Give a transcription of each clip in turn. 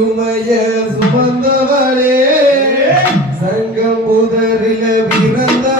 உமைய சுமந்தவளே சங்கம் முதலில் விருந்தவளே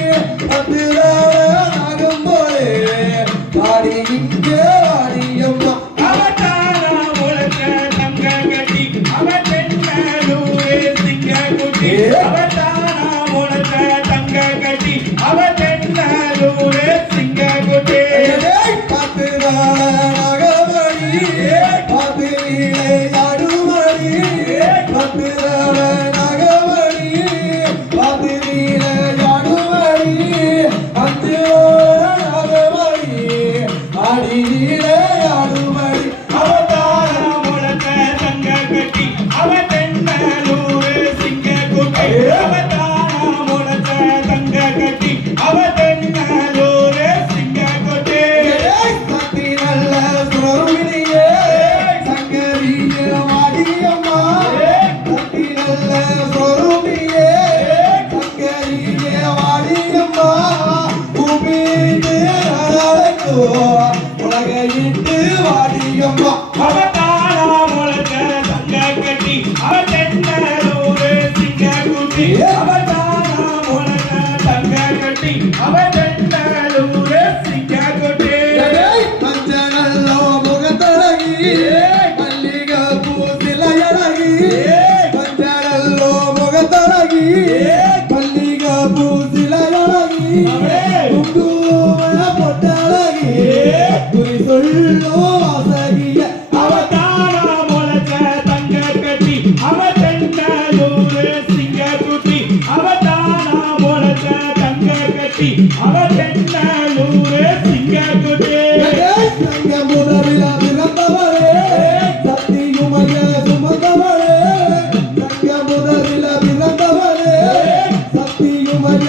I'm here. வாடியம்மா. அவ தாளா முழக்க தங்க கட்டி அவ முழக்க தங்க கட்டி அவ தென்னலூரு சிங்க குட்டி ஏய், சங்க முதலில சத்தியுமைய சுமந்தவளே சங்க முதலில சத்தியுமைய